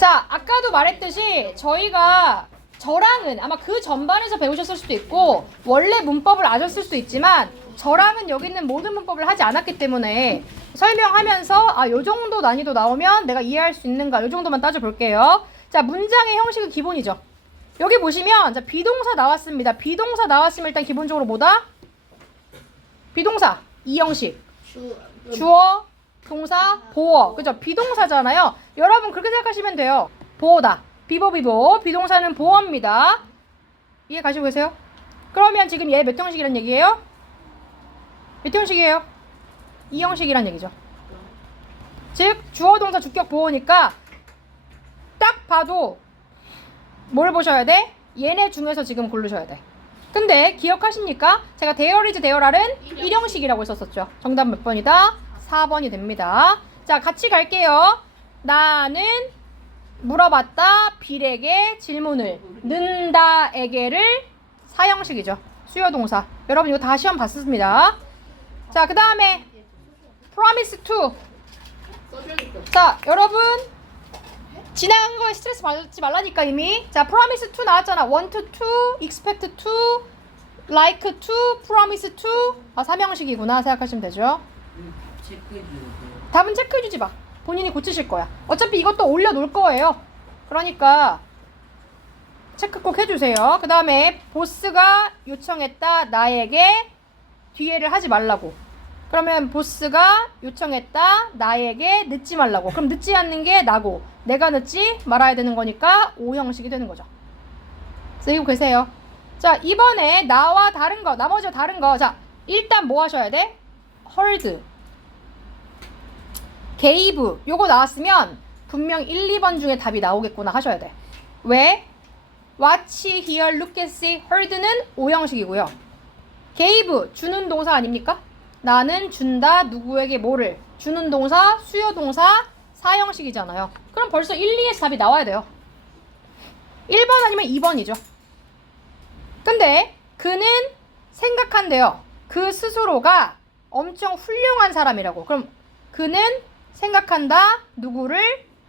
자, 아까도 말했듯이 저희가 저랑은 아마 그 전반에서 배우셨을 수도 있고 원래 문법을 아셨을 수도 있지만 저랑은 여기 있는 모든 문법을 하지 않았기 때문에 설명하면서 아, 요 정도 난이도 나오면 내가 이해할 수 있는가 요 정도만 따져볼게요. 자, 문장의 형식은 기본이죠. 여기 보시면 자, 비동사 나왔습니다. 비동사 나왔으면 일단 기본적으로 뭐다? 비동사 이 형식. 주 주어, 동사, 보어. 그죠? 비동사잖아요. 여러분 그렇게 생각하시면 돼요. 보어다. 비보 비보. 비동사는 보어입니다. 이해 가시고 계세요? 그러면 지금 얘 몇 형식이란 얘기예요? 몇 형식이에요? 이 형식이란 얘기죠. 즉 주어, 동사, 주격, 보어니까 딱 봐도 뭘 보셔야 돼? 얘네 중에서 지금 고르셔야 돼. 근데 기억하십니까? 제가 대열이즈 대열알은 일형식. 1형식이라고 했었었죠. 정답 몇 번이다? 4번이 됩니다. 자, 같이 갈게요. 나는 물어봤다 빌에게 질문을 는다에게를 사형식이죠. 수요 동사. 여러분 이거 다 시험 봤습니다. 자, 그 다음에 promise to. 자, 여러분 지나간 거에 스트레스 받지 말라니까 이미. 자, promise to 나왔잖아. want to, expect to, like to, promise to. 아, 삼형식이구나 생각하시면 되죠. 답은 체크해주지 마. 본인이 고치실 거야. 어차피 이것도 올려놓을 거예요. 그러니까 체크 꼭 해주세요. 그 다음에 보스가 요청했다 나에게 뒤에를 하지 말라고. 그러면 보스가 요청했다 나에게 늦지 말라고. 그럼 늦지 않는 게 나고 내가 늦지 말아야 되는 거니까 O 형식이 되는 거죠. 쓰이고 계세요. 자 이번에 나와 다른 거 나머지와 다른 거. 자 일단 뭐 하셔야 돼? 헐드. 게이브 요거 나왔으면 분명 1, 2번 중에 답이 나오겠구나 하셔야 돼. 왜? watch, hear, look see, heard는 오형식이고요. gave 주는 동사 아닙니까? 나는 준다 누구에게 뭐를 주는 동사 수요 동사 사형식이잖아요. 그럼 벌써 1, 2에서 답이 나와야 돼요. 1번 아니면 2번이죠. 근데 그는 생각한대요. 그 스스로가 엄청 훌륭한 사람이라고. 그럼 그는 생각한다 누구를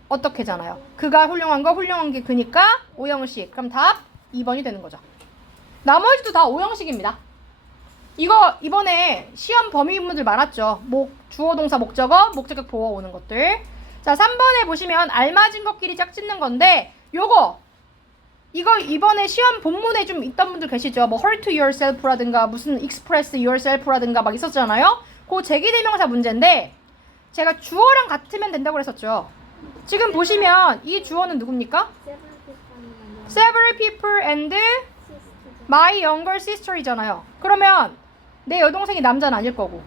어떻게잖아요. 그가 훌륭한 거 훌륭한 게 그니까 오형식. 그럼 답 2번이 되는 거죠. 나머지도 다 오형식입니다. 이거 이번에 시험 범위문들 많았죠. 목 주어 동사 목적어 목적격 보어 오는 것들. 자 3번에 보시면 알맞은 것끼리 짝짓는 건데 요거 이거 이번에 시험 본문에 좀 있던 분들 계시죠. 뭐 hurt yourself라든가 무슨 express yourself라든가 막 있었잖아요. 그 제기대명사 문제인데 제가 주어랑 같으면 된다고 그랬었죠. 지금 보시면 이 주어는 누굽니까? Several people and my younger sister이잖아요. 그러면 내 여동생이 남자는 아닐 거고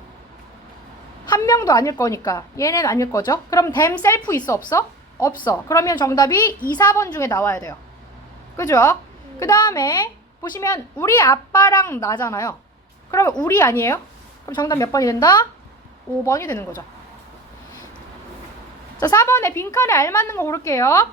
한 명도 아닐 거니까 얘는 아닐 거죠. 그럼 themself 있어 없어? 없어. 그러면 정답이 2, 4번 중에 나와야 돼요. 그죠? 그 다음에 보시면 우리 아빠랑 나잖아요. 그러면 우리 아니에요? 그럼 정답 몇 번이 된다? 5번이 되는 거죠. 자, 4번에 빈칸에 알맞는 거 고를게요.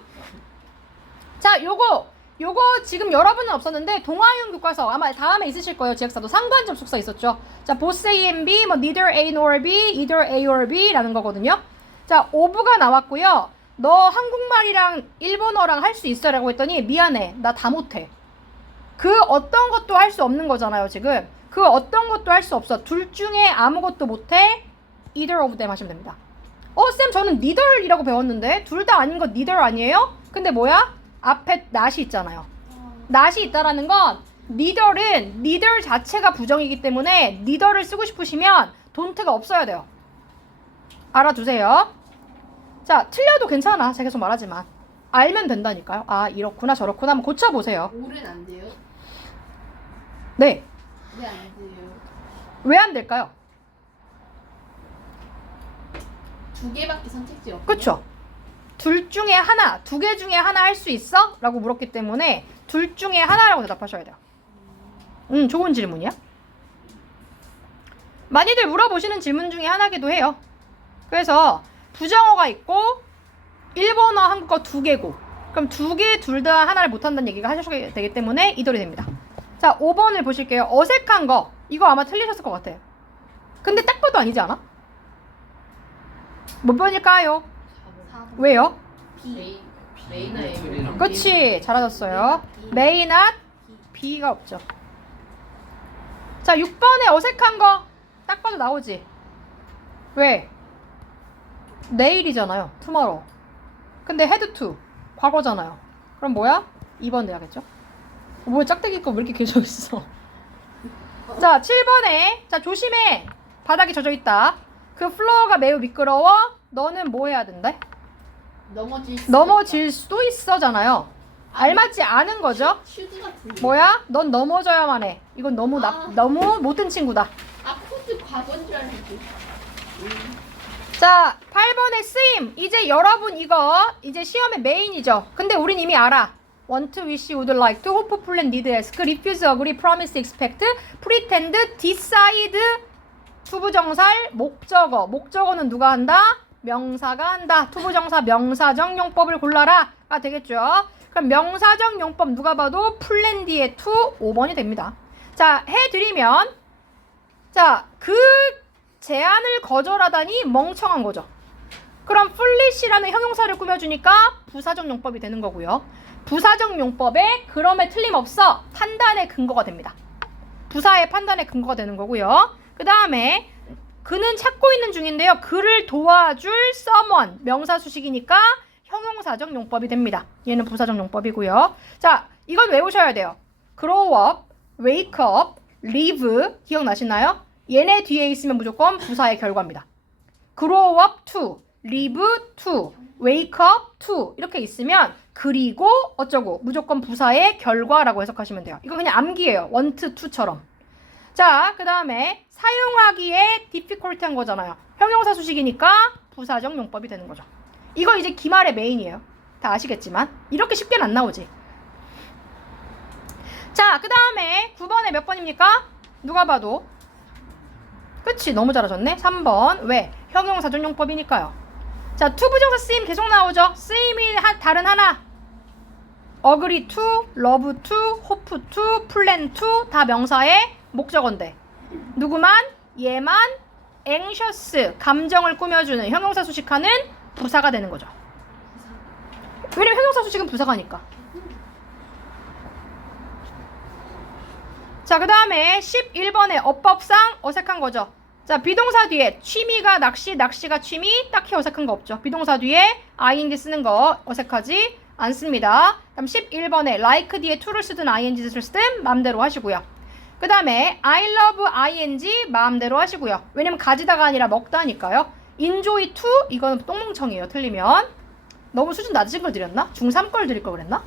자, 요거 요거 지금 여러분은 없었는데 동아윤 교과서 아마 다음에 있으실 거예요. 지역사도 상관 접속사 있었죠. 자, both A and B, 뭐 neither A nor B, either A or B라는 거거든요. 자, 오브가 나왔고요. 너 한국말이랑 일본어랑 할 수 있어라고 했더니 미안해. 나 다 못해. 그 어떤 것도 할 수 없는 거잖아요, 지금. 그 어떤 것도 할 수 없어. 둘 중에 아무것도 못해. either of them 하시면 됩니다. 어, 쌤, 저는 neither이라고 배웠는데 둘 다 아닌 거 neither 아니에요? 근데 뭐야? 앞에 not이 있잖아요. not이 있다라는 건 neither은 neither 자체가 부정이기 때문에 neither를 쓰고 싶으시면 don't가 없어야 돼요. 알아두세요. 자, 틀려도 괜찮아. 제가 계속 말하지만. 알면 된다니까요. 아, 이렇구나, 저렇구나. 한번 고쳐보세요. 올은 안 돼요? 네. 왜 안 돼요? 왜 안 될까요? 두 개밖에 선택지 없고. 그쵸? 둘 중에 하나, 두 개 중에 하나 할 수 있어? 라고 물었기 때문에 둘 중에 하나라고 대답하셔야 돼요. 음, 좋은 질문이야. 많이들 물어보시는 질문 중에 하나기도 해요. 그래서 부정어가 있고 일본어, 한국어 두 개고 그럼 두 개 둘 다 하나를 못한다는 얘기가 하셔야 되기 때문에 이돌이 됩니다. 자, 5번을 보실게요. 어색한 거. 이거 아마 틀리셨을 것 같아요. 근데 딱 봐도 아니지 않아? 몇 번일까요? 왜요? B. 메이나. 그치 잘하셨어요 may not be가 없죠 자 6번에 어색한 거 딱 봐도 나오지 왜? 내일이잖아요 tomorrow 근데 had to 과거잖아요 그럼 뭐야? 2번 돼야겠죠 어, 뭐야 짝대기 거 왜 이렇게 계속 있어 자 7번에 자 조심해 바닥이 젖어 있다 그 플로어가 매우 미끄러워 너는 뭐 해야 된대? 넘어질 수도 넘어질 수도 있어잖아요. 알맞지 않은 거죠? 슈즈 같은. 뭐야? 넌 넘어져야만 해. 이건 너무 나, 아. 너무 못된 친구다. 아 코드 과거인 줄 알았지. 자, 8번의 쓰임. 이제 여러분 이거 이제 시험의 메인이죠. 근데 우린 이미 알아. want, wish, would like to, hope, plan, need, ask, refuse, agree, promise, expect, pretend, decide, 투부정살, 목적어. 목적어는 누가 한다? 명사가 한다. 투부정사, 명사적 용법을 골라라 가 되겠죠. 그럼 명사적 용법 누가 봐도 플랜 뒤에 to 5번이 됩니다. 자, 해드리면 자, 그 제안을 거절하다니 멍청한 거죠. 그럼 foolish라는 형용사를 꾸며주니까 부사적 용법이 되는 거고요. 부사적 용법에 그럼에 틀림없어 판단의 근거가 됩니다. 부사의 판단의 근거가 되는 거고요. 그 다음에 그는 찾고 있는 중인데요. 그를 도와줄 someone 명사 수식이니까 형용사적 용법이 됩니다. 얘는 부사적 용법이고요. 자, 이건 외우셔야 돼요. grow up, wake up, live 기억나시나요? 얘네 뒤에 있으면 무조건 부사의 결과입니다. grow up to, live to, wake up to 이렇게 있으면 그리고 어쩌고 무조건 부사의 결과라고 해석하시면 돼요. 이거 그냥 암기예요. want to처럼. 자, 그 다음에 사용하기에 difficult한 거잖아요. 형용사 수식이니까 부사적 용법이 되는 거죠. 이거 이제 기말의 메인이에요. 다 아시겠지만 이렇게 쉽게는 안 나오지. 자, 그 다음에 9번에 몇 번입니까? 누가 봐도 그치 너무 잘하셨네 3번 왜 형용사적 용법이니까요 자 투부정사 쓰임 계속 나오죠 쓰임이 하, 다른 하나 agree to, love to, hope to, plan to 다 명사의 목적어인데 누구만 얘만 anxious 감정을 꾸며주는 형용사 수식하는 부사가 되는 거죠 왜냐면 형용사 수식은 부사가니까 자, 그 다음에 11번에 어법상 어색한 거죠. 자, 비동사 뒤에 취미가 낚시, 낚시가 취미, 딱히 어색한 거 없죠. 비동사 뒤에 ing 쓰는 거 어색하지 않습니다. 그럼 11번에 like 뒤에 to를 쓰든 ing를 쓰든 마음대로 하시고요. 그 다음에 I love ing 마음대로 하시고요. 왜냐면 가지다가 아니라 먹다니까요. enjoy to 이거는 똥멍청이에요. 틀리면. 너무 수준 낮은 걸 드렸나? 중3 걸 드릴 걸 그랬나?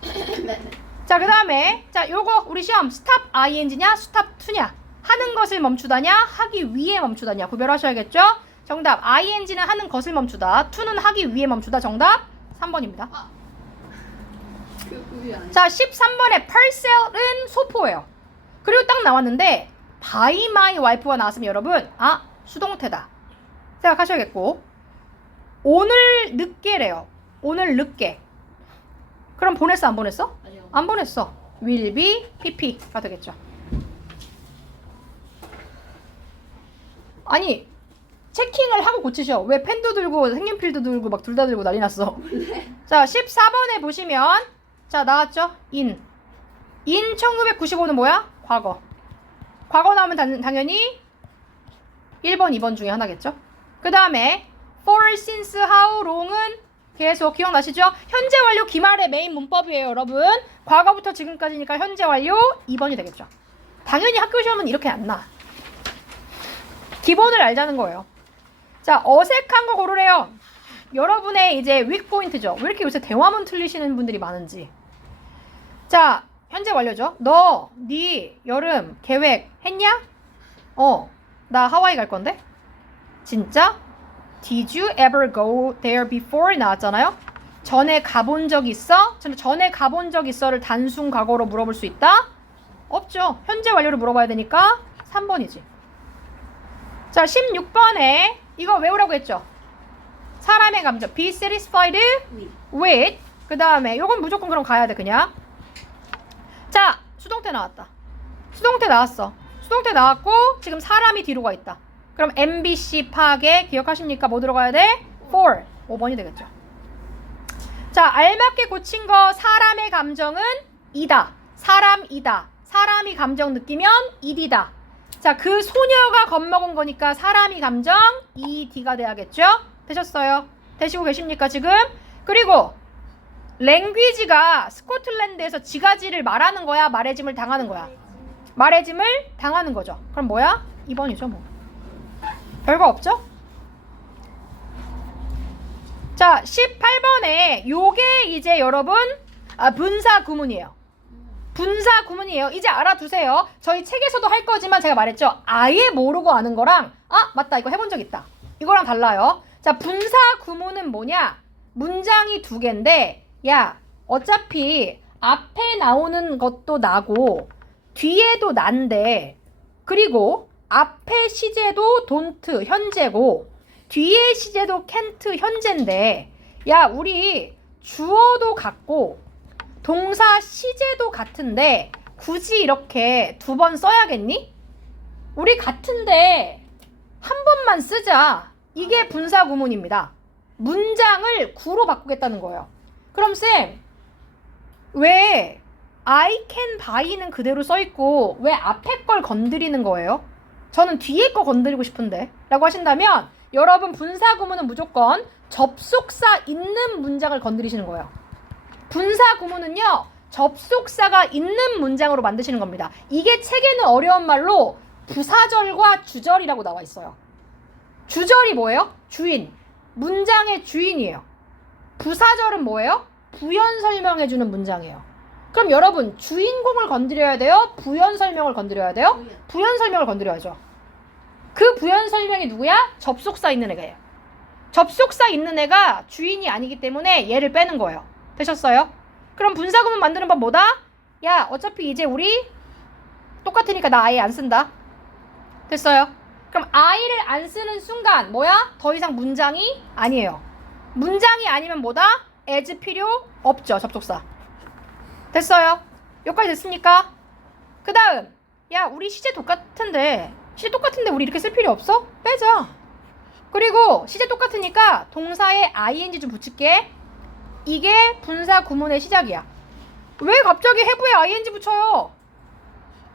자, 그 다음에, 자, 요거, 우리 시험, stop ing냐, stop to냐. 하는 것을 멈추다냐, 하기 위해 멈추다냐. 구별하셔야겠죠? 정답, ing는 하는 것을 멈추다, to는 하기 위해 멈추다. 정답, 3번입니다. 그 구비 안. 자, 13번에 parcel은 소포예요. 그리고 딱 나왔는데, by my wife가 나왔으면 여러분, 아, 수동태다. 생각하셔야겠고, 오늘 늦게래요. 오늘 늦게. 그럼 보냈어, 안 보냈어? 아니요. 안 보냈어. will be pp가 되겠죠. 아니 체킹을 하고 고치셔. 왜 펜도 들고 색연필도 들고 막 둘 다 들고 난리 났어. 자 14번에 보시면 자 나왔죠? in. in 1995는 뭐야? 과거. 과거 나오면 단, 당연히 1번, 2번 중에 하나겠죠? 그 다음에 for, since, how, long은 계속 기억나시죠? 현재 완료 기말의 메인 문법이에요, 여러분. 과거부터 지금까지니까 현재 완료 2번이 되겠죠. 당연히 학교 시험은 이렇게 안 나. 기본을 알자는 거예요. 자, 어색한 거 고르래요. 여러분의 이제 윅 포인트죠. 왜 이렇게 요새 대화문 틀리시는 분들이 많은지. 자, 현재 완료죠. 너, 네 여름 계획 했냐? 어, 나 하와이 갈 건데. 진짜? Did you ever go there before? 나왔잖아요. 전에 가본 적 있어? 전- 전에 가본 적 있어를 단순 과거로 물어볼 수 있다? 없죠. 현재 완료를 물어봐야 되니까 3번이지. 자, 16번에 이거 외우라고 했죠. 사람의 감정. Be satisfied with. 그 다음에 요건 무조건 그럼 가야 돼 그냥. 자, 수동태 나왔다. 수동태 나왔어. 수동태 나왔고 지금 사람이 뒤로 가 있다. 그럼 MBC 파괴 기억하십니까? 뭐 들어가야 돼? for 5번이 되겠죠. 자, 알맞게 고친 거 사람의 감정은 이다. 사람이다. 사람이 감정 느끼면 이디다. 자, 그 소녀가 겁먹은 거니까 사람이 감정 이디가 돼야겠죠? 되셨어요? 되시고 계십니까, 지금? 그리고 랭귀지가 스코틀랜드에서 지가지를 말하는 거야, 말해짐을 당하는 거야. 말해짐을 당하는 거죠. 그럼 뭐야? 2번이죠, 뭐. 별거 없죠? 자, 18번에 요게 이제 여러분 아, 분사 구문이에요. 분사 구문이에요. 이제 알아두세요. 저희 책에서도 할 거지만 제가 말했죠. 아예 모르고 아는 거랑 아, 맞다. 이거 해본 적 있다. 이거랑 달라요. 자, 분사 구문은 뭐냐? 문장이 두 개인데 야, 어차피 앞에 나오는 것도 나고 뒤에도 난데 그리고 앞에 시제도 don't 현재고 뒤에 시제도 can't 현재인데 야 우리 주어도 같고 동사 시제도 같은데 굳이 이렇게 두 번 써야겠니? 우리 같은데 한 번만 쓰자. 이게 분사 구문입니다. 문장을 구로 바꾸겠다는 거예요. 그럼 쌤, 왜 I can buy는 그대로 써 있고 왜 앞에 걸 건드리는 거예요? 저는 뒤에 거 건드리고 싶은데 라고 하신다면 여러분 분사 구문은 무조건 접속사 있는 문장을 건드리시는 거예요. 분사 구문은요 접속사가 있는 문장으로 만드시는 겁니다. 이게 책에는 어려운 말로 부사절과 주절이라고 나와 있어요. 주절이 뭐예요? 주인. 문장의 주인이에요. 부사절은 뭐예요? 부연 설명해 주는 문장이에요. 그럼 여러분 주인공을 건드려야 돼요? 부연 설명을 건드려야 돼요? 부연. 설명을 건드려야죠. 그 부연 설명이 누구야? 접속사 있는 애가요. 접속사 있는 애가 주인이 아니기 때문에 얘를 빼는 거예요. 되셨어요? 그럼 분사구문 만드는 법 뭐다? 야, 어차피 이제 우리 똑같으니까 나 아예 안 쓴다. 됐어요? 그럼 아이를 안 쓰는 순간 뭐야? 더 이상 문장이 아니에요. 문장이 아니면 뭐다? as 필요 없죠, 접속사. 됐어요? 여기까지 됐습니까? 그 다음, 야, 우리 시제 똑같은데, 시제 똑같은데 우리 이렇게 쓸 필요 없어? 빼자. 그리고 시제 똑같으니까 동사에 ing 좀 붙일게. 이게 분사 구문의 시작이야. 왜 갑자기 해부에 ing 붙여요?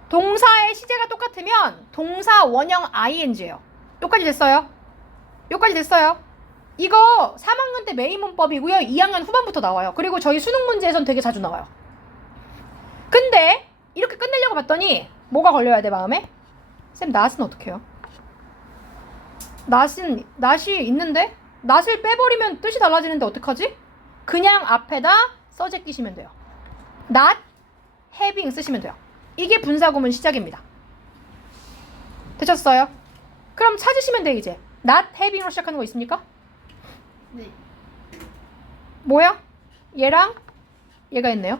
동사의 시제가 똑같으면 동사 원형 ing예요. 여기까지 됐어요? 여기까지 됐어요? 이거 3학년 때 메인 문법이고요. 2학년 후반부터 나와요. 그리고 저희 수능 문제에선 되게 자주 나와요. 근데 이렇게 끝내려고 봤더니 뭐가 걸려야 돼 마음에? 쌤 낫은 어떡해요? 낫은 낫이 있는데 낫을 빼버리면 뜻이 달라지는데 어떡하지? 그냥 앞에다 써제 끼시면 돼요. not having 쓰시면 돼요. 이게 분사구문 시작입니다. 되셨어요? 그럼 찾으시면 돼 이제. not having으로 시작하는 거 있습니까? 네. 뭐야? 얘랑 얘가 있네요.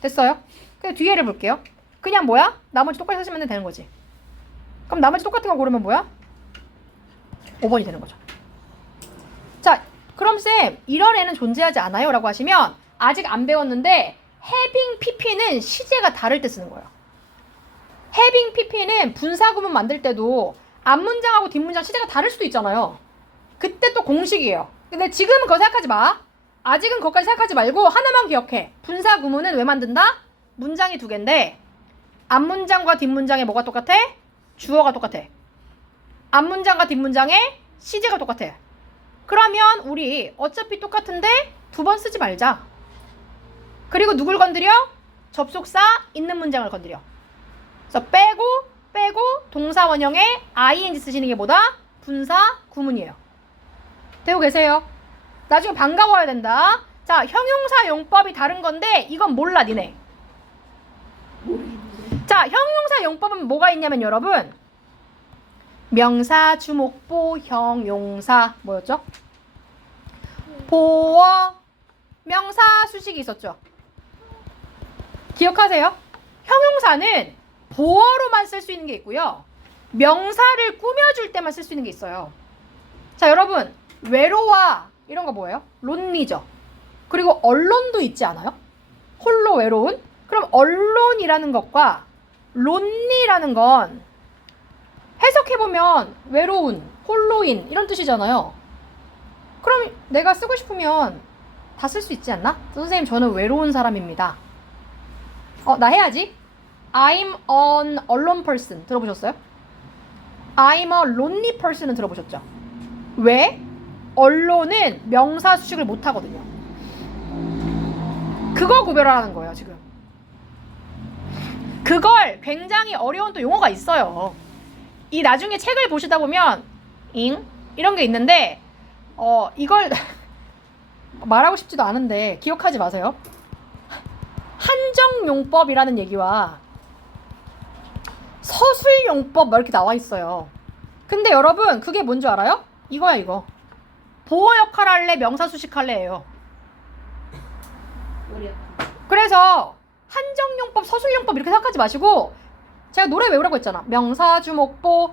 됐어요? 그냥 뒤에를 볼게요. 그냥 뭐야? 나머지 똑같이 쓰시면 되는 거지. 그럼 나머지 똑같은 거 고르면 뭐야? 5번이 되는 거죠. 자, 그럼 쌤, 이런 애는 존재하지 않아요? 라고 하시면 아직 안 배웠는데 having pp는 시제가 다를 때 쓰는 거예요. having pp는 분사구문 만들 때도 앞문장하고 뒷문장 시제가 다를 수도 있잖아요. 그때 또 공식이에요. 근데 지금은 그거 생각하지 마. 아직은 그것까지 생각하지 말고 하나만 기억해. 분사 구문은 왜 만든다? 문장이 두 개인데 앞문장과 뒷문장에 뭐가 똑같아? 주어가 똑같아. 앞문장과 뒷문장에 시제가 똑같아. 그러면 우리 어차피 똑같은데 두 번 쓰지 말자. 그리고 누굴 건드려? 접속사 있는 문장을 건드려. 그래서 빼고 빼고 동사 원형에 ing 쓰시는 게 뭐다? 분사 구문이에요. 되고 계세요? 나중에 반가워야 된다. 자, 형용사 용법이 다른 건데 이건 몰라 니네. 자, 형용사 용법은 뭐가 있냐면 여러분 명사, 주목보, 형용사 뭐였죠? 보어, 명사, 수식이 있었죠. 기억하세요? 형용사는 보어로만 쓸 수 있는 게 있고요. 명사를 꾸며줄 때만 쓸 수 있는 게 있어요. 자, 여러분 외로워 이런 거 뭐예요? 론리죠. 그리고 언론도 있지 않아요? 홀로 외로운? 그럼 언론이라는 것과 론리라는 건 해석해보면 외로운, 홀로인 이런 뜻이잖아요. 그럼 내가 쓰고 싶으면 다 쓸 수 있지 않나? 선생님 저는 외로운 사람입니다. 어, 나 해야지. I'm an alone person. 들어보셨어요? I'm a lonely person은 들어보셨죠? 왜? 언론은 명사 수식을 못 하거든요. 그거 구별하라는 거예요, 지금. 그걸 굉장히 어려운 또 용어가 있어요. 이 나중에 책을 보시다 보면 잉 이런 게 있는데 어 이걸 말하고 싶지도 않은데 기억하지 마세요. 한정용법이라는 얘기와 서술용법 막 이렇게 나와 있어요. 근데 여러분 그게 뭔 줄 알아요? 이거야 이거. 보호 역할 할래 명사 수식 할래예요. 그래서 한정용법, 서술용법 이렇게 생각하지 마시고 제가 노래 외우라고 했잖아. 명사, 주목보,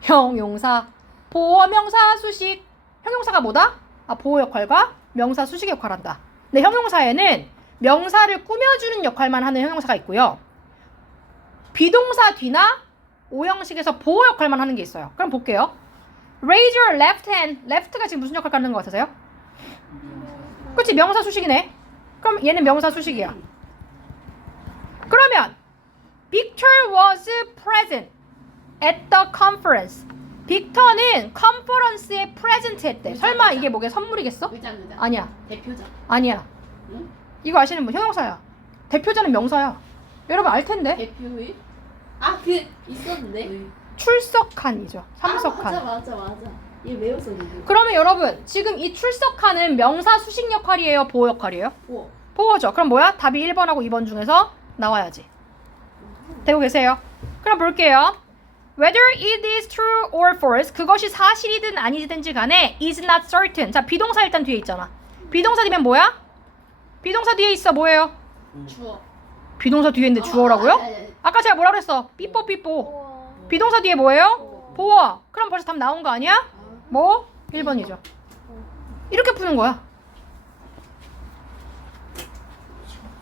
형용사, 보어명사, 수식. 형용사가 뭐다? 아, 보호 역할과 명사, 수식 역할한다. 근데 형용사에는 명사를 꾸며주는 역할만 하는 형용사가 있고요. 비동사 뒤나 오형식에서 보호 역할만 하는 게 있어요. 그럼 볼게요. Raise your left hand. left가 지금 무슨 역할 하는 것 같으세요? 그치 명사 수식이네. 그럼 얘는 명사 수식이야. 그러면 Victor was present at the conference. 빅터는 컨퍼런스에 프레젠트 했대. 설마 이게 뭐게 선물이겠어? 의장 의장. 아니야. 대표자. 아니야. 응? 이거 아시는 분 형용사야. 대표자는 명사야. 여러분 알 텐데. 대표의. 아그 있었는데. 출석한이죠. 아, 참석한. 맞아 맞아 맞아. 얘 외웠었는데. 그러면 여러분 지금 이 출석하는 명사 수식 역할이에요, 보호 역할이에요? 오. 보호죠. 그럼 뭐야? 답이 1번하고 2번 중에서 나와야지. 되고 계세요. 그럼 볼게요. Whether it is true or false, 그것이 사실이든 아니든지 간에 is not certain. 자, 비동사 일단 뒤에 있잖아. 비동사 뒤면 뭐야? 비동사 뒤에 있어 뭐예요? 주어. 비동사 뒤에 있는데 주어라고요? 아, 아니, 아니. 아까 제가 뭐라 그랬어? 삐뽀 삐뽀. 비동사 뒤에 뭐예요? 보어. 그럼 벌써 답 나온 거 아니야? 아. 뭐? 1번이죠. 이렇게 푸는 거야.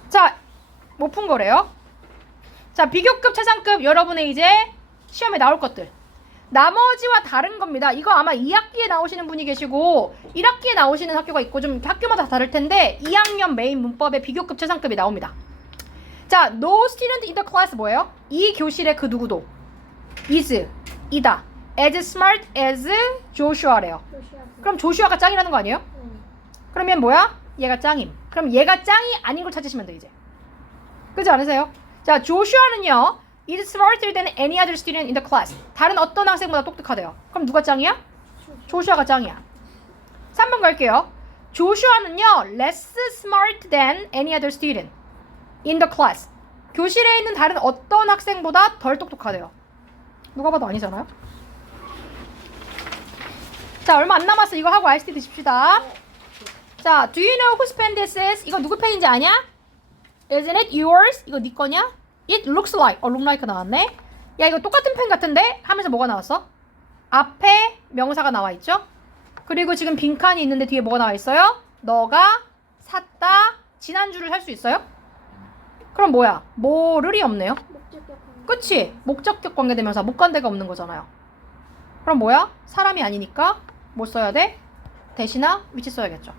자, 못 푼 거래요. 자, 비교급, 최상급 여러분의 이제 시험에 나올 것들. 나머지와 다른 겁니다. 이거 아마 2학기에 나오시는 분이 계시고 1학기에 나오시는 학교가 있고 좀 학교마다 다를 텐데 2학년 메인 문법의 비교급, 최상급이 나옵니다. 자, no student in the class 뭐예요? 이 교실의 그 누구도 is, 이다. as smart as Joshua래요. 그럼 조슈아가 짱이라는 거 아니에요? 그러면 뭐야? 얘가 짱임. 그럼 얘가 짱이 아닌 걸 찾으시면 돼 이제. 그지 않으세요? 자, 조슈아는요. is smarter than any other student in the class. 다른 어떤 학생보다 똑똑하대요. 그럼 누가 짱이야? 조슈아가 짱이야. 3번 갈게요. 조슈아는요. less smart than any other student in the class. 교실에 있는 다른 어떤 학생보다 덜 똑똑하대요. 누가 봐도 아니잖아요? 자, 얼마 안 남았어. 이거 하고 ICT 드십시다. 자, do you know whose pen this is? 이거 누구 펜인지 아냐? Isn't it yours? 이거 네 거냐? It looks like. 어, look like 나왔네. 야, 이거 똑같은 펜 같은데? 하면서 뭐가 나왔어? 앞에 명사가 나와 있죠? 그리고 지금 빈칸이 있는데 뒤에 뭐가 나와 있어요? 너가 샀다. 지난주를 살 수 있어요? 그럼 뭐야? 뭐를이 없네요. 그치? 목적격 관계대명사 못간 데가 없는 거잖아요. 그럼 뭐야? 사람이 아니니까 뭐 써야 돼? 대신나 위치 써야겠죠.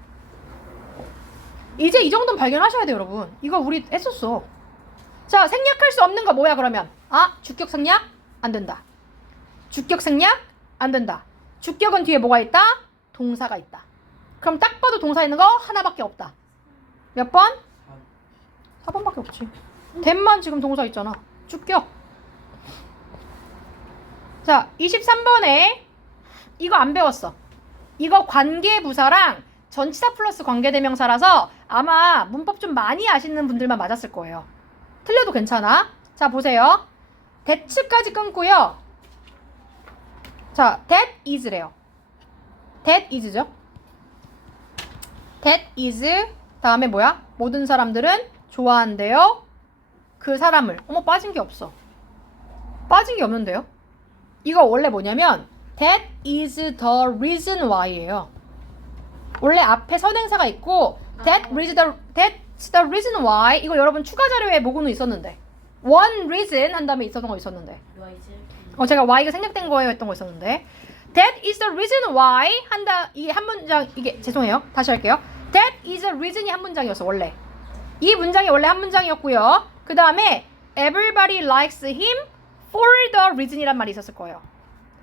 이제 이 정도는 발견하셔야 돼요, 여러분. 이거 우리 했었어. 자, 생략할 수 없는 거 뭐야, 그러면? 아, 주격 생략? 안 된다. 주격 생략? 안 된다. 주격은 뒤에 뭐가 있다? 동사가 있다. 그럼 딱 봐도 동사 있는 거 하나밖에 없다. 몇 번? 4번밖에 없지. 댐만 지금 동사 있잖아. 주격. 자, 23번에 이거 안 배웠어. 이거 관계부사랑 전치사 플러스 관계대명사라서 아마 문법 좀 많이 아시는 분들만 맞았을 거예요. 틀려도 괜찮아. 자, 보세요. that까지 끊고요. 자, that is래요. that is죠. that is 다음에 뭐야? 모든 사람들은 좋아한대요. 그 사람을. 어머, 빠진 게 없어. 빠진 게 없는데요? 이거 원래 뭐냐면 that is the reason why예요. 원래 앞에 선행사가 있고 that is the that's the reason why 이거 여러분 추가 자료에 모고는 있었는데. one reason 한 다음에 있었던 거 있었는데. 어 제가 why가 생략된 거예요 했던 거 있었는데. that is the reason why 한다 이 한 문장 이게 죄송해요. 다시 할게요. That is a reason이 한 문장이었어 원래. 이 문장이 원래 한 문장이었고요. 그 다음에 everybody likes him for the reason이란 말이 있었을 거예요.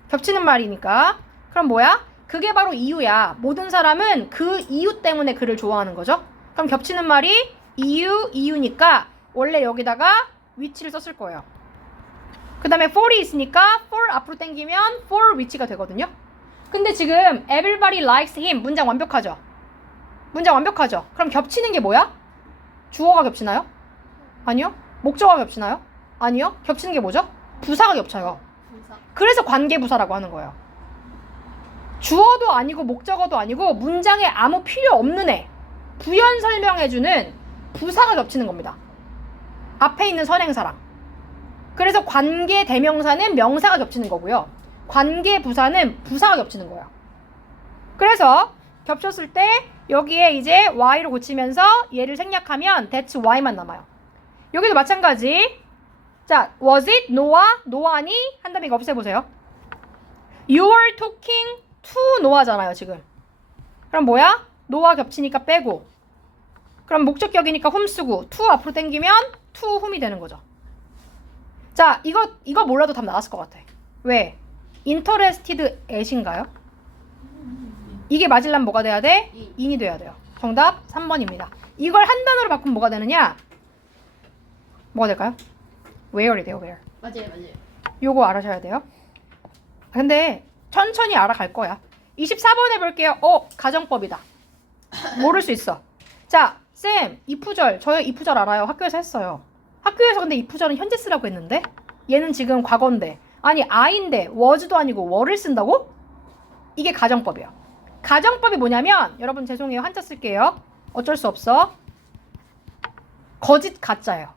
겹치는 말이니까. 그럼 뭐야? 그게 바로 이유야. 모든 사람은 그 이유 때문에 그를 좋아하는 거죠. 그럼 겹치는 말이 이유, 이유니까 원래 여기다가 위치를 썼을 거예요. 그 다음에 for이 있으니까 for 앞으로 당기면 for which가 되거든요. 근데 지금 everybody likes him 문장 완벽하죠? 문장 완벽하죠? 그럼 겹치는 게 뭐야? 주어가 겹치나요? 아니요. 목적어가 겹치나요? 아니요. 겹치는 게 뭐죠? 부사가 겹쳐요. 부사. 그래서 관계부사라고 하는 거예요. 주어도 아니고 목적어도 아니고 문장에 아무 필요 없는 애 부연 설명해주는 부사가 겹치는 겁니다. 앞에 있는 선행사랑. 그래서 관계 대명사는 명사가 겹치는 거고요. 관계 부사는 부사가 겹치는 거예요. 그래서 겹쳤을 때 여기에 이제 y로 고치면서 얘를 생략하면 that's y만 남아요. 여기도 마찬가지. 자, was it 노아 노아니 한 다음에 이거 없애보세요. You are talking to 노아잖아요 지금. 그럼 뭐야? 노아 겹치니까 빼고. 그럼 목적격이니까 whom 쓰고 to 앞으로 당기면 to whom이 되는 거죠. 자, 이거 이거 몰라도 답 나왔을 것 같아. 왜? interested at인가요? 이게 맞으려면 뭐가 돼야 돼? 이. in이 돼야 돼요. 정답 3번입니다. 이걸 한 단어로 바꾸면 뭐가 되느냐? 뭐가 될까요? Where이 돼요, where. 맞아요, 맞아요. 요거 알아셔야 돼요. 근데 천천히 알아갈 거야. 24번 해볼게요. 어, 가정법이다. 모를 수 있어. 자, 쌤, 이푸절. 저희 이푸절 알아요. 학교에서 했어요. 학교에서 근데 이푸절은 현재 쓰라고 했는데? 얘는 지금 과거인데. 아니, 아인데, was도 아니고 were를 쓴다고? 이게 가정법이에요. 가정법이 뭐냐면, 여러분 죄송해요. 한자 쓸게요. 어쩔 수 없어. 거짓 가짜예요.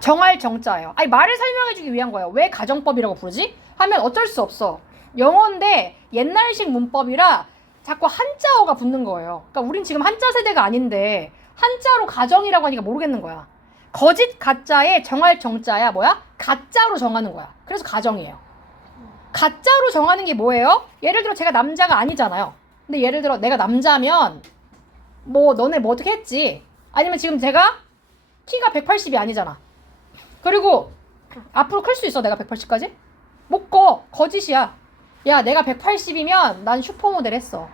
정할 정자예요. 아니 말을 설명해주기 위한 거예요. 왜 가정법이라고 부르지? 하면 어쩔 수 없어. 영어인데 옛날식 문법이라 자꾸 한자어가 붙는 거예요. 그러니까 우린 지금 한자 세대가 아닌데 한자로 가정이라고 하니까 모르겠는 거야. 거짓 가짜에 정할 정자야 뭐야? 가짜로 정하는 거야. 그래서 가정이에요. 가짜로 정하는 게 뭐예요? 예를 들어 제가 남자가 아니잖아요. 근데 예를 들어 내가 남자면 뭐 너네 뭐 어떻게 했지? 아니면 지금 제가 키가 180이 아니잖아. 그리고 앞으로 클 수 있어 내가 180까지? 못 커. 거짓이야. 야 내가 180이면 난 슈퍼모델 했어.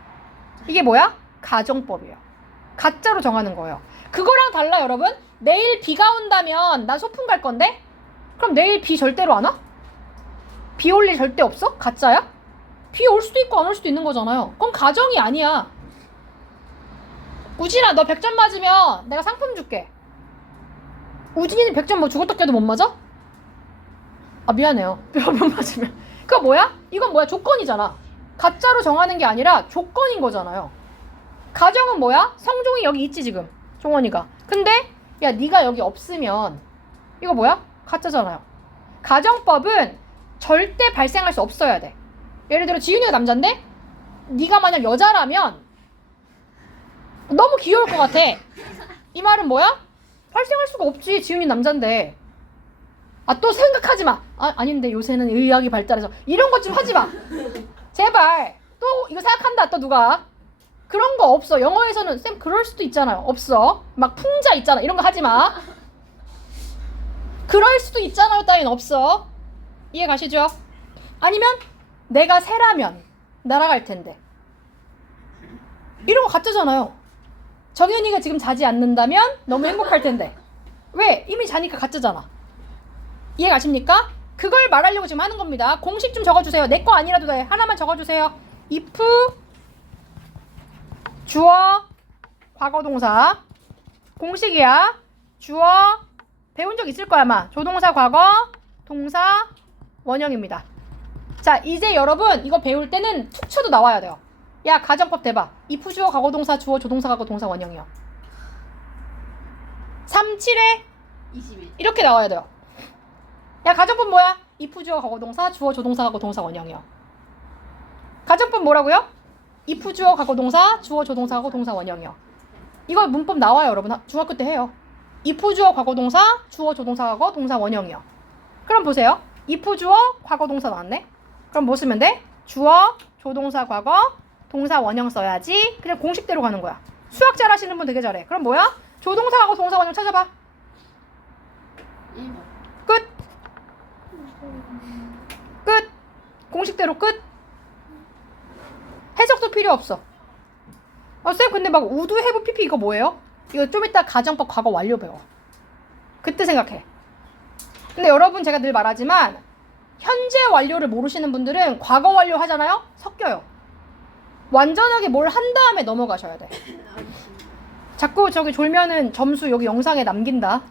이게 뭐야? 가정법이에요. 가짜로 정하는 거예요. 그거랑 달라 여러분. 내일 비가 온다면 난 소풍 갈 건데? 그럼 내일 비 절대로 안 와? 비 올 일 절대 없어? 가짜야? 비 올 수도 있고 안 올 수도 있는 거잖아요. 그건 가정이 아니야. 우진아 너 100점 맞으면 내가 상품 줄게. 우진이는 100점 뭐 죽었다 깨도 못 맞아? 아 미안해요. 뼈면 맞으면. 그거 뭐야? 이건 뭐야? 조건이잖아. 가짜로 정하는 게 아니라 조건인 거잖아요. 가정은 뭐야? 성종이 여기 있지 지금. 종원이가. 근데 야 네가 여기 없으면 이거 뭐야? 가짜잖아요. 가정법은 절대 발생할 수 없어야 돼. 예를 들어 지윤이가 남잔데 네가 만약 여자라면 너무 귀여울 것 같아. 이 말은 뭐야? 발생할 수가 없지. 지훈이 남잔데. 아, 또 생각하지 마. 아, 아닌데 요새는 의학이 발달해서 이런 것 좀 하지 마. 제발. 또 이거 생각한다. 또 누가. 그런 거 없어. 영어에서는 쌤 그럴 수도 있잖아요. 없어. 막 풍자 있잖아. 이런 거 하지 마. 그럴 수도 있잖아요. 따윈 없어. 이해 가시죠? 아니면 내가 새라면 날아갈 텐데. 이런 거 가짜잖아요. 정현이가 지금 자지 않는다면 너무 행복할 텐데. 왜? 이미 자니까 가짜잖아. 이해 가십니까? 그걸 말하려고 지금 하는 겁니다. 공식 좀 적어주세요. 내 거 아니라도 돼. 하나만 적어주세요. if 주어 과거 동사 공식이야. 주어 배운 적 있을 거야 아마. 조동사 과거 동사 원형입니다. 자 이제 여러분 이거 배울 때는 툭 쳐도 나와야 돼요. 야 가정법 대봐. if 주어 과거 동사 주어 조동사 과거 동사 원형이요. 3, 7에 21. 이렇게 나와야 돼요. 야 가정법 뭐야? if 주어 과거 동사 주어 조동사 과거 동사 원형이요. 가정법 뭐라고요? if 주어 과거 동사 주어 조동사 과거 동사 원형이요. 이거 문법 나와요 여러분 하- 중학교 때 해요. if 주어 과거 동사 주어 조동사 과거 동사 원형이요. 그럼 보세요. if 주어 과거 동사 나왔네. 그럼 뭐 쓰면 돼? 주어, 조동사 과거, 동사 원형 써야지. 그냥 공식대로 가는 거야. 수학 잘하시는 분 되게 잘해. 그럼 뭐야? 조동사하고 동사 원형 찾아봐. 1번. 끝. 끝. 공식대로 끝. 해석도 필요 없어. 어, 쌤, 근데 막 우드 해부 PP 이거 뭐예요? 이거 좀 이따 가정법 과거 완료 배워. 그때 생각해. 근데 여러분 제가 늘 말하지만 현재 완료를 모르시는 분들은 과거 완료 하잖아요? 섞여요. 완전하게 뭘 한 다음에 넘어가셔야 돼. 자꾸 저기 졸면은 점수 여기 영상에 남긴다.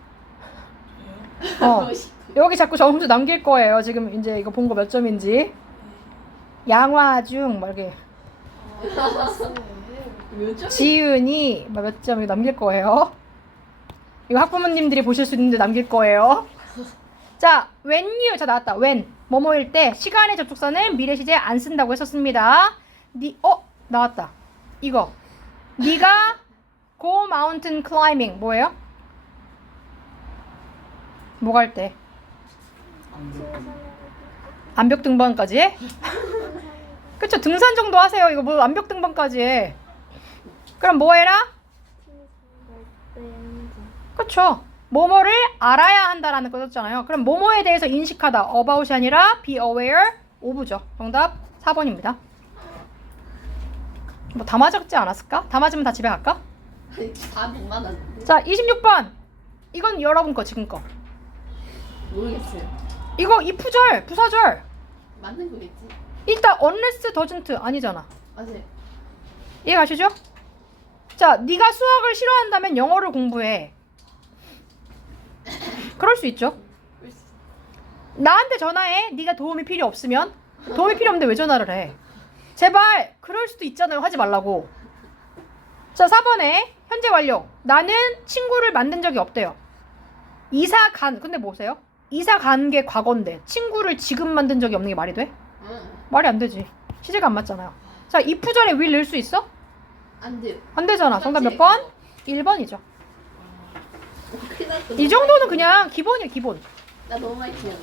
어. 여기 자꾸 점수 남길 거예요. 지금 이제 이거 본 거 몇 점인지. 양화 중, 막 이렇게. 지은이 막몇 점 이렇게 남길 거예요. 이거 학부모님들이 보실 수 있는데 남길 거예요. 자, when you. 자, 나왔다. when. 뭐뭐일 때 시간의 접속사는 미래 시제에 안 쓴다고 했었습니다. 니, 어? 나왔다. 이거. 네가 go mountain climbing. 뭐예요? 뭐 갈 때? 암벽 등반까지 해? 그쵸 등산 정도 하세요 이거 뭐 암벽 등반까지 해 그럼 뭐 해라? 그쵸 뭐뭐를 알아야 한다라는 거 썼잖아요 그럼 뭐뭐에 대해서 인식하다 about이 아니라 be aware of죠 정답 4번입니다 뭐 다 맞았지 않았을까? 다 맞으면 다 집에 갈까? 다못 맞았는데. 자 26번 이건 여러분 거 지금 거 모르겠어요. 이거 이 부절 부사절 맞는 거겠지? 일단 unless doesn't 아니잖아 맞아요. 이해 가시죠? 자, 네가 수학을 싫어한다면 영어를 공부해. 그럴 수 있죠. 나한테 전화해. 네가 도움이 필요 없으면 도움이 필요 없는데 왜 전화를 해? 제발 그럴 수도 있잖아요. 하지 말라고. 자, 4번에 현재 완료. 나는 친구를 만든 적이 없대요. 이사 간 근데 뭐세요? 이사 간 게 과거인데 친구를 지금 만든 적이 없는 게 말이 돼? 응. 말이 안 되지. 시제가 안 맞잖아요. 자, 이 부절에 will 넣을 수 있어? 안 돼요. 안 되잖아. 정답 몇 번? 1번이죠. 큰일 났다. 이 정도는 그냥 기본이야, 기본. 나 너무 많이 키웠네.